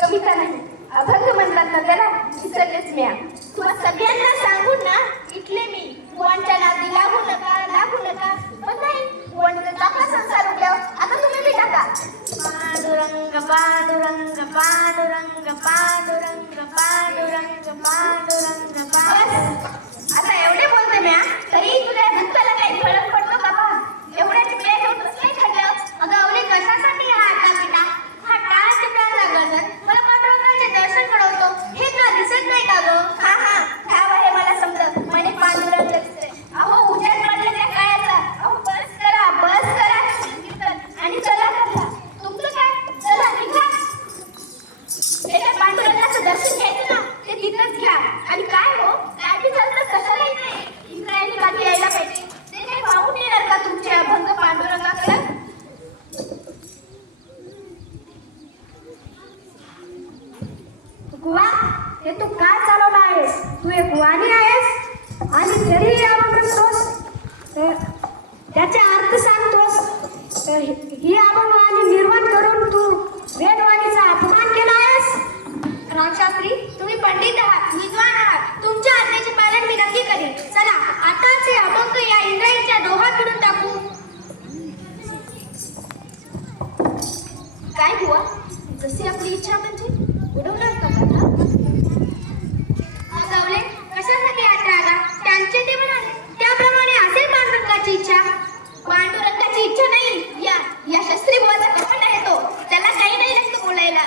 कविता नाही, अभंग म्हणतात ना त्याला, विसरलेच म्या. तुम्हा सगळ्यांना सांगून ना इथले मी बुवांच्या नादी लागू नका. पण नाही, बुवांचा टाकला संसार उठल्यावर आता तुम्ही बी टाका. पांडुरंग पांडुरंग पांडुरंग पांडुरंग पांडुरंग पांडुरंग पांडुरंग. आता एवढे बोलते म्या, तरी तुझ्या भक्ताला काही फरक पडतो का बा? एवढ्याची प्ले घेऊन कसले ठरलं? अगं अवली कशासाठी हा आटा पिटा? हा टाळाचे प्राण लागत मला पांडुरंगाचे दर्शन घडवतो हे तुला दिसत नाही का गं? हा ठाव आहे मला समजत, म्हणे पांडुरंग दिसते. अहो उजेड पडले त्या कायाचा. अहो बस करा कीर्तन आणि चला घरला. तुमचं काय? चला निघा. बेटा पांडुरंगाचं दर्शन घ्यायचं ना ते तिथंच घ्या. आणि काय हो, काय बी चालतं कशालाही नाही. इंद्रायणी बाकी यायला पाहिजे. ते काही पाहून येणार का तुमचे अभंग पांडुरंगाकडे? गुवा, हे तू काय चालवला आहेस? तू एक वाणी आहेस आणि तरीही अभंग करतोस. त्याचे अर्थ सांगतोस. ही अभंग वाणी निर्माण करून तू वेदवाणीचा अपमान केला आहेस. रामशास्त्री, तुम्ही पंडित आहात, विद्वान आहात. तुमच्या आज्ञेचे पालन मी नक्की करेन. चला आताच हे अभंग या इंद्रायणीच्या डोहात बुडून टाकू. काय बुवा, जशी आपली इच्छा म्हणजे उडवणार का कथा? गवले कशासाठी आत रागा? त्यांचे ते म्हणाले त्याप्रमाणे असेल पांडुरंगाची इच्छा. पांडुरंगाची इच्छा नाही, या शास्त्री बुवाचा कपट आहे तो. त्याला काही नाही लागतं बोलायला.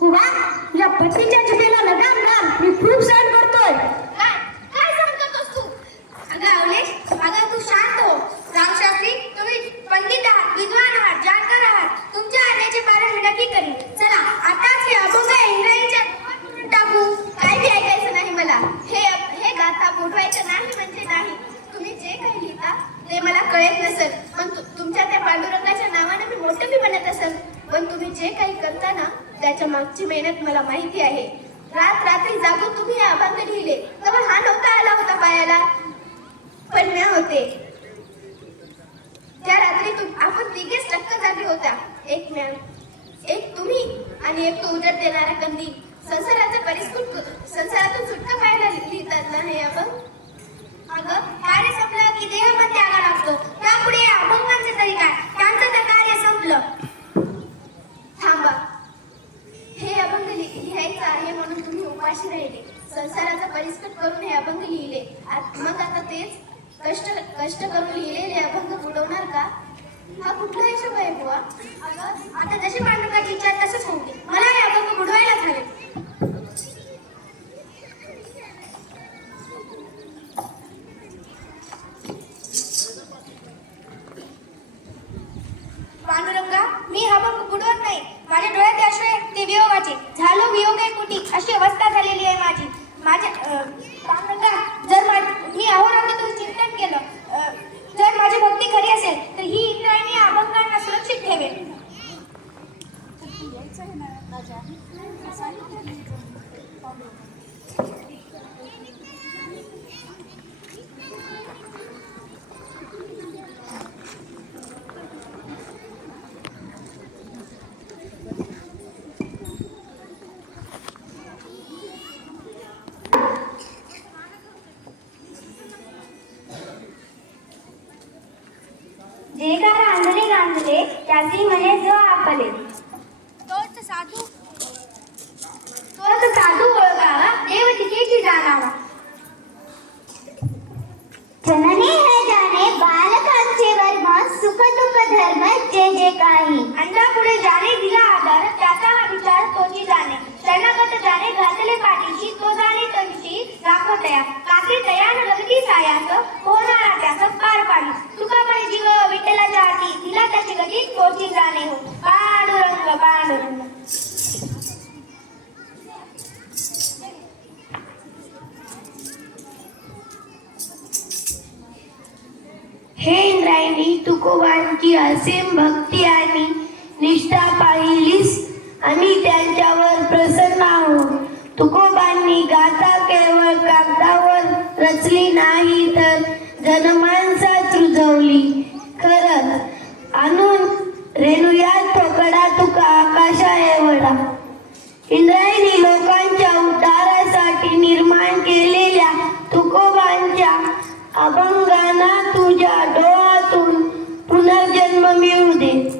गुवा, या पत्नीच्या जिभेला लगाम घाल. मी खूप सहन करतोय. काय सहन करतोस तू? अगं तू शांत हो. रामशास्त्री, तुम्ही पंडित आहात, विद्वान आहात, जाणकार आहात. तुमच्या आज्ञेचे पालन मी नक्की करीन. चला आताच हे अभंग इंद्रायणीच्या डोहात बुडवून टाकू. काय बी ऐकायचं नाही मला. हे गाथा बोलवायचं नाही म्हणजे नाही. तुम्ही जे काही लिहिता ते मला कळत नसेल, पण तुमच्या त्या पांडुरंगाच्या नावाने मी मोठं बी बनत असेल. पण तुम्ही जे काही करता ना त्याच्या मागची मेहनत मला माहिती आहे. रात्री जागून तुम्ही हे अभंग लिहिले तेव्हा हा नव्हता आला होता पायाला, पण म्या होते. त्या रात्री आपण तिघेच टक्क झाली होत्या. एक म्या, एक तुम्ही आणि एक तो उजेड देणारा कंदी. संसारातून सुटका पाहायला लिहितात ना हे अभंग. अगं कार्य संपलं की देहामध्ये आगा लागतो. त्यापुढे या अभंगांचे तरी काय? त्यांचं तर कार्य संपलं. थांबा, हे अभंग लिहायचं आहे म्हणून तुम्ही उपाशी राहिले. संसाराचा परिस्फोट करून हे अभंग लिहिले. मग आता तेच कष्ट करून लिहिलेले अभंग बुडवणार का? हा कुठला हिशोब आहे बुवा? अगं आता जशी पांडुरंगाची इच्छा तसंच होऊ दे. मला हे अभंग बुडवायलाच हवे. पांडुरंगा, मी हा अभंग बुडवत नाही. माझ्या डोळ्यात अश्रू आहे ते वियोगाचे. झालो वियोग आहे कुटी, अशी अवस्था झालेली आहे माझी. पांडुरंगा, जर मी अहोरात्र चिंतन केलं, जर माझी भक्ती खरी असेल तर ही इंद्रायणी अभंगांना सुरक्षित ठेवेल. जे का रांजले त्याची म्हणे जो आपले. तोच साधू ओळखावा, देव तिथेची जाणावा. जननी है जाने बालकांचे वर्म, सुख दुःख धर्म जे काही. अंडापुढे जाणे दिला आधार, त्याचा हा विचार तोची जाणे. शरणागत जाणे घातले पाठीशी, तो जाणे तंशी राखो तया. काके तयान लगती सायास, होणारा त्यास पार पाडी. तुका पण जीव विठ्ठलाच्या हाती, दिला त्याची गती तोची जाणे हो. पांडुरंग पांडुरंग. हे इंद्रायणी, तुकोबांची असीम भक्ती आणि निष्ठा पाहिलीस आणि त्यांच्यावर प्रसन्न आहो. तुकोबांनी गाथा केवळ कागदावर रचली नाही तर जनमानसात रुजवली. खरंच आणून रेणुयात पकडा तुका आकाशा एवढा. इंद्रायणी लोकांच्या उद्धारासाठी निर्माण केलेल्या तुकोबांच्या अभंगांना तुझ्या डोळ्यातून पुनर्जन्म मिळू दे.